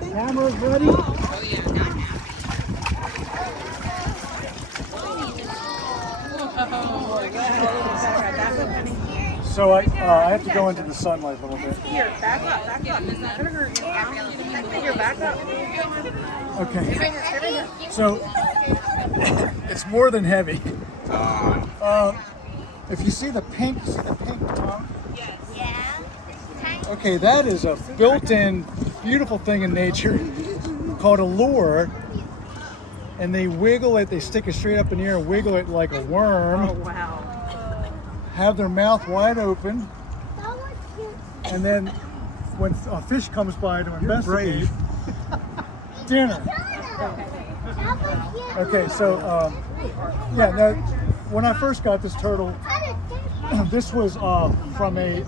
Camera's ready. So I have to go into the sunlight a little bit. Here, back up, back up. Here, back up. Okay. So it's more than heavy. If you see the pink tongue. Yeah. Okay, that is a built-in beautiful thing in nature called a lure. And they wiggle it, they stick it straight up in the air, wiggle it like a worm. Oh, wow. Have their mouth wide open. And then when a fish comes by to investigate, dinner. Okay, so yeah, now when I first got this turtle, this was from a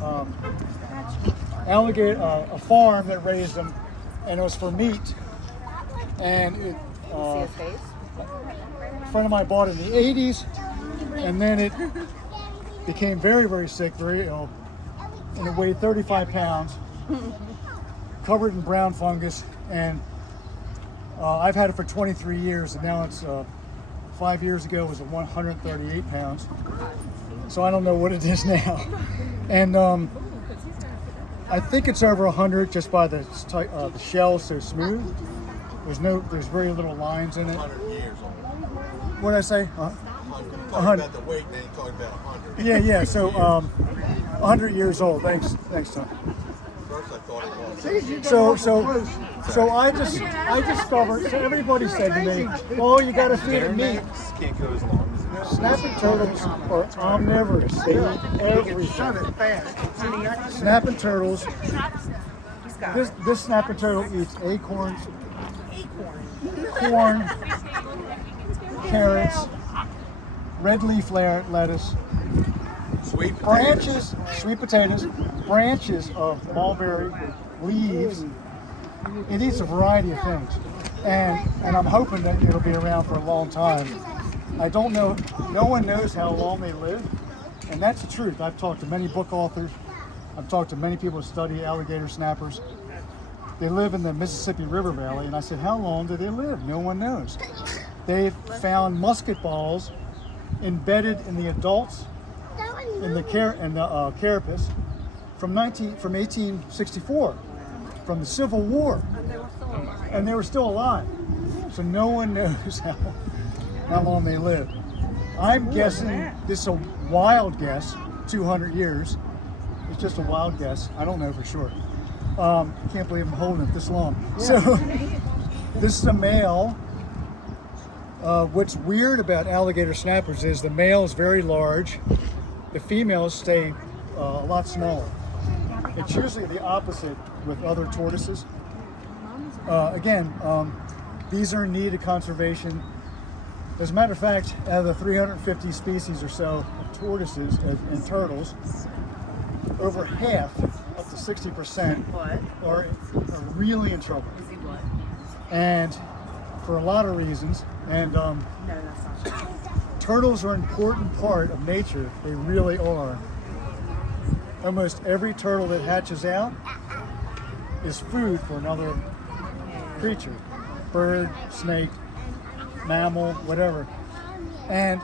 alligator, a farm that raised them, and it was for meat. And it, See his face? a friend of mine bought it in the 80s, and then it became very, very sick, very ill, and it weighed 35 pounds, covered in brown fungus, and I've had it for 23 years, and now it's 5 years ago it was 138 pounds, so I don't know what it is now. And I think it's over 100 just by the shell so smooth. There's very little lines in it. 100 years old. What did I say? 100. About the weight, then you're talking about 100. Yeah. So 100 years old. Thanks, Tom. First I thought it was. So I discovered. So everybody said to me, "Oh, you got to feed it meat." Can't go as long as it Snapping turtles are omnivorous. They eat everything. Snapping turtles. This snapping turtle eats acorns, corn, carrots, red leaf lettuce, Sweet branches, sweet potatoes, branches of mulberry, leaves. It eats a variety of things, and I'm hoping that it'll be around for a long time. I don't know. No one knows how long they live, and that's the truth. I've talked to many book authors. I've talked to many people who study alligator snappers. They live in the Mississippi River Valley, and I said, how long do they live? No one knows. They've found musket balls embedded in the adults in the carapace from 1864, from the Civil War, and they were still alive. So no one knows how long they live. I'm guessing, this is a wild guess, 200 years. It's just a wild guess. I don't know for sure. Can't believe I'm holding it this long. So this is a male. What's weird about alligator snappers is the male is very large. The females stay a lot smaller. It's usually the opposite with other tortoises. Again, these are in need of conservation. As a matter of fact, out of the 350 species or so of tortoises and turtles, over half, up to 60%, are really in trouble. And for a lot of reasons. And No, that's not true. turtles are an important part of nature. They really are. Almost every turtle that hatches out is food for another creature. Bird, snake, mammal, whatever. And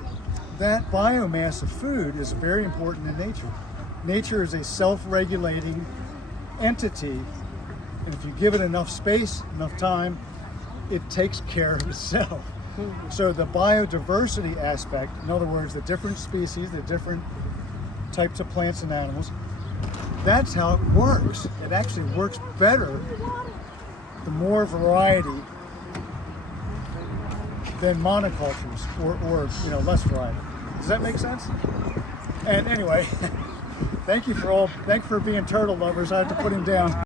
that biomass of food is very important in nature. Nature is a self-regulating entity, and if you give it enough space, enough time, it takes care of itself. So the biodiversity aspect, in other words, the different species, the different types of plants and animals, that's how it works. It actually works better the more variety than monocultures or less variety. Does that make sense? And anyway, thank you for being turtle lovers. I had to put him down.